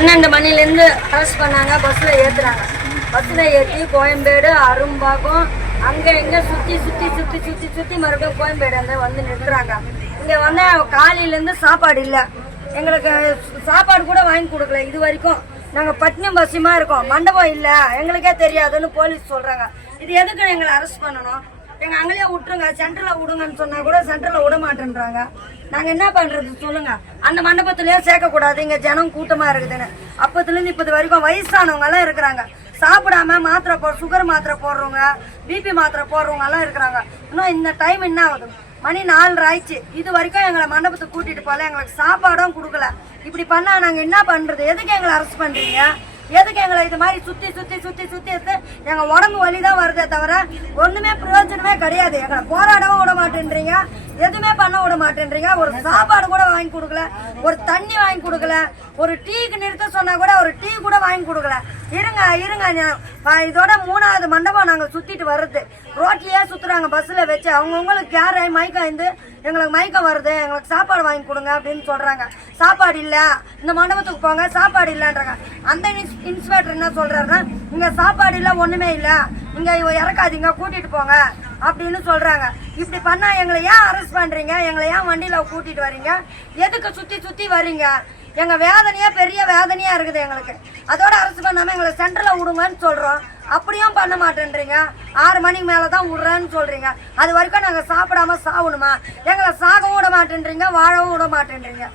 12 மணிலேருந்து அரெஸ்ட் பண்ணாங்க. பஸ்ஸில் ஏற்றுறாங்க. பஸ்ஸில் ஏற்றி கோயம்பேடு அரும்பாக்கம் அங்கே இங்கே சுற்றி சுற்றி சுற்றி சுற்றி சுற்றி மறுபடியும் கோயம்பேடு அந்த வந்து நிறுத்துறாங்க. இங்கே வந்து காலையிலேருந்து சாப்பாடு இல்லை, எங்களுக்கு சாப்பாடு கூட வாங்கி கொடுக்கல. இது வரைக்கும் நாங்கள் பட்டினி பசியமாக இருக்கோம். மண்டபம் இல்லை, எங்களுக்கே தெரியாதுன்னு போலீஸ் சொல்கிறாங்க. இது எதுக்கு எங்களை அரெஸ்ட் பண்ணணும்? எங்கள் அங்கேயே விட்டுருங்க, சென்டரில் விடுங்கன்னு சொன்னால் கூட சென்டரில் விட மாட்டேன்றாங்க. நாங்கள் என்ன பண்ணுறது சொல்லுங்க? அந்த மண்டபத்திலேயே சேர்க்கக்கூடாது, இங்கே ஜனம் கூட்டமாக இருக்குதுன்னு. அப்போத்துலேருந்து இப்போது வரைக்கும் வயசானவங்க எல்லாம் இருக்கிறாங்க, சாப்பிடாம மாத்திரை சுகர் மாத்திரை போடுறவங்க, பிபி மாத்திரை போடுறவங்க எல்லாம் இருக்கிறாங்க. இன்னும் இந்த டைம் என்ன ஆகுது? மணி 4 ஆயிடுச்சு. இது வரைக்கும் எங்களை மண்டபத்துக்கு கூட்டிட்டு போகல, எங்களுக்கு சாப்பாடும் கொடுக்கல. இப்படி பண்ணா நாங்கள் என்ன பண்றது? எதுக்கு எங்களை அரெஸ்ட் பண்றீங்க? எதுக்கு எங்களை இது மாதிரி சுத்தி சுத்தி சுத்தி சுத்தி எடுத்து எங்க உடம்பு வலிதான் வருதே தவிர ஒண்ணுமே பிரயோஜனமே கிடையாது. எங்களை போராடவும் விட மாட்டேன்றீங்க, எதுவுமே பண்ண விட மாட்டேன்றீங்க. ஒரு சாப்பாடு கூட வாங்கி கொடுக்கல, ஒரு தண்ணி வாங்கி கொடுக்கல, ஒரு டீக்கு நிறுத்த சொன்னா கூட ஒரு டீ கூட வாங்கி கொடுக்கல. இருங்க இருங்க, இதோட 3வது மண்டபம் நாங்க சுத்திட்டு வர்றது. ரோட்லயே சுத்துறாங்க பஸ்ல வச்சு. அவங்கவுங்களுக்கு யார் மயக்கம் இருந்து எங்களுக்கு மயக்கம் வருது, எங்களுக்கு சாப்பாடு வாங்கி கொடுங்க அப்படின்னு சொல்றாங்க. சாப்பாடு இல்ல, இந்த மண்டபத்துக்கு போங்க, சாப்பாடு இல்லைன்றாங்க. அந்த இன்ஸ்பெக்டர் என்ன சொல்றாருன்னா, இங்க சாப்பாடு இல்ல, ஒண்ணுமே இல்ல, இங்க இறக்காதீங்க, கூட்டிட்டு போங்க அப்படின்னு சொல்றாங்க. இப்படி பண்ணா எங்களை ஏன் அரெஸ்ட் பண்றீங்க? எங்களை ஏன் வண்டியில கூட்டிட்டு வரீங்க? எதுக்கு சுத்தி சுத்தி வரீங்க? எங்க வேதனையா பெரிய வேதனையா இருக்குது எங்களுக்கு. அதோட அரசு பண்ணாம எங்களை சென்டர்ல விடுங்கன்னு சொல்றோம், அப்படியும் பண்ண மாட்டேன்றீங்க. 6 மணிக்கு மேலதான் விடுறேன்னு சொல்றீங்க. அது வரைக்கும் நாங்க சாப்பிடாம சாகணுமா? எங்களை சாகவும் விட மாட்டேன்றீங்க, வாழவும் விட மாட்டேன்றீங்க.